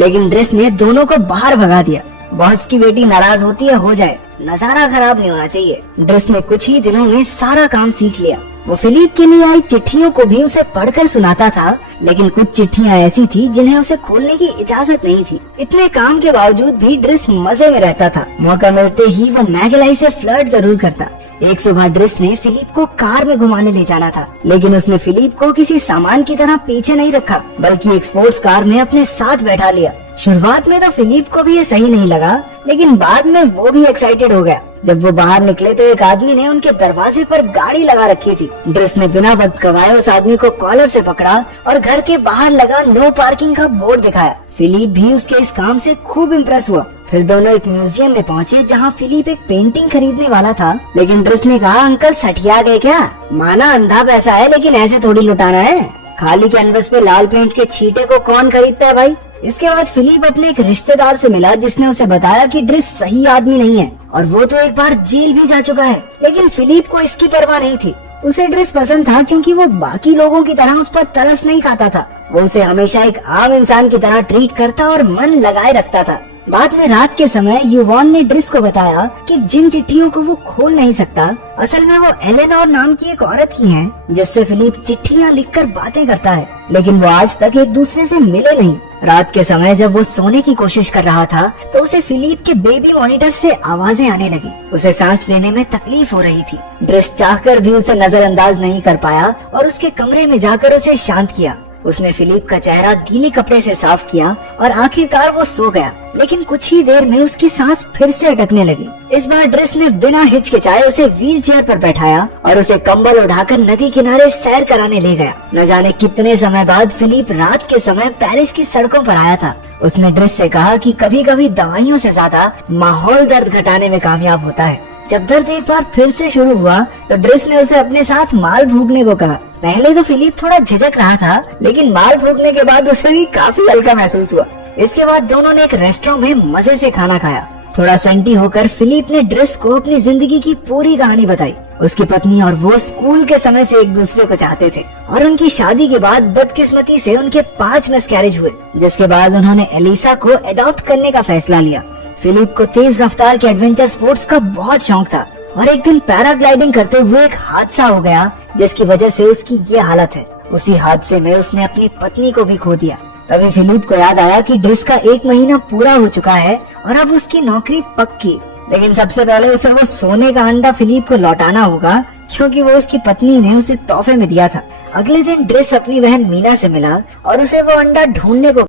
लेकिन ड्रेस ने दोनों को बाहर भगा दिया। बॉस की बेटी नाराज होती है हो जाए, नजारा खराब नहीं होना चाहिए। ड्रेस ने कुछ ही दिनों में सारा काम सीख लिया। वो फिलिप के लिए आई चिट्ठियों को भी उसे पढ़कर सुनाता था, लेकिन कुछ चिट्ठियां ऐसी थी जिन्हें उसे खोलने की इजाजत नहीं थी। इतने काम के बावजूद भी ड्रेस मजे में रहता था। मौका मिलते ही वो मैगलाई से फ्लर्ट जरूर करता। एक सुबह ड्रेस ने फिलिप को कार में घुमाने ले जाना था, लेकिन उसने फिलिप को किसी सामान की तरह पीछे नहीं रखा, बल्कि एक स्पोर्ट्स कार में अपने साथ बैठा लिया। शुरुआत में तो फिलिप को भी ये सही नहीं लगा, लेकिन बाद में वो भी एक्साइटेड हो गया। जब वो बाहर निकले तो एक आदमी ने उनके दरवाजे पर गाड़ी लगा रखी थी। ड्रेस ने बिना वक्त गवाए उस आदमी को कॉलर से पकड़ा और घर के बाहर लगा नो पार्किंग का बोर्ड दिखाया। फिलिप भी उसके इस काम से खूब इम्प्रेस हुआ। फिर दोनों एक म्यूजियम में पहुंचे, जहां फिलिप एक पेंटिंग खरीदने वाला था, लेकिन ड्रेस ने कहा, अंकल सठिया गए क्या? माना अंधा पैसा है, लेकिन ऐसे थोड़ी लुटाना है। खाली कैनवस पे लाल पेंट के छींटे को कौन खरीदता है भाई? इसके बाद फिलिप अपने एक रिश्तेदार से मिला, जिसने उसे बताया कि ड्रेस सही आदमी नहीं है और वो तो एक बार जेल भी जा चुका है। लेकिन फिलिप को इसकी परवाह नहीं थी। उसे ड्रेस पसंद था क्योंकि वो बाकी लोगों की तरह उस पर तरस नहीं खाता था। वो उसे हमेशा एक आम इंसान की तरह ट्रीट करता और मन लगाए रखता था। बाद में रात के समय युवान ने ड्रेस को बताया कि जिन चिट्ठियों को वो खोल नहीं सकता, असल में वो एलेनोर नाम की एक औरत की हैं, जिससे फिलिप चिट्ठियां लिखकर बातें करता है, लेकिन वो आज तक एक दूसरे से मिले नहीं। रात के समय जब वो सोने की कोशिश कर रहा था, तो उसे फिलिप के बेबी मॉनिटर से आवाजें आने लगी। उसे सांस लेने में तकलीफ हो रही थी। ड्रेस चाहकर भी उसे नजरअंदाज नहीं कर पाया और उसके कमरे में जाकर उसे शांत किया। उसने फिलिप का चेहरा गीले कपड़े से साफ किया और आखिरकार वो सो गया। लेकिन कुछ ही देर में उसकी सांस फिर से अटकने लगी। इस बार ड्रेस ने बिना हिचकिचाए उसे व्हील चेयर पर बैठाया और उसे कंबल उठाकर नदी किनारे सैर कराने ले गया। न जाने कितने समय बाद फिलिप रात के समय पेरिस की सड़कों पर आया था। उसने ड्रेस से कहा कि कभी कभी दवाइयों से ज्यादा माहौल दर्द घटाने में कामयाब होता है। जब दर्द एक बार फिर से शुरू हुआ तो ड्रेस ने उसे अपने साथ माल भूगने को कहा। पहले तो फिलिप थोड़ा झिझक रहा था, लेकिन माल भूगने के बाद उसे भी काफी हल्का महसूस हुआ। इसके बाद दोनों ने एक रेस्टोरेंट में मजे से खाना खाया। थोड़ा सैंटी होकर फिलिप ने ड्रेस को अपनी जिंदगी की पूरी कहानी बताई। उसकी पत्नी और वो स्कूल के समय से एक दूसरे को चाहते थे और उनकी शादी के बाद बदकिस्मती से उनके 5 मिसकैरेज हुए, जिसके बाद उन्होंने एलिसा को अडॉप्ट करने का फैसला लिया। फिलिप को तेज रफ्तार के एडवेंचर स्पोर्ट्स का बहुत शौक था और एक दिन पैराग्लाइडिंग करते हुए एक हादसा हो गया, जिसकी वजह से उसकी ये हालत है। उसी हादसे में उसने अपनी पत्नी को भी खो दिया। तभी फिलिप को याद आया कि ड्रेस का 1 महीना पूरा हो चुका है और अब उसकी नौकरी पक्की। लेकिन सबसे पहले उसे वो सोने का अंडा फिलिप को लौटाना होगा, क्योंकि वो उसकी पत्नी ने उसे तोहफे में दिया था। अगले दिन ड्रेस अपनी बहन मीना से मिला और उसे वो अंडा ढूंढने को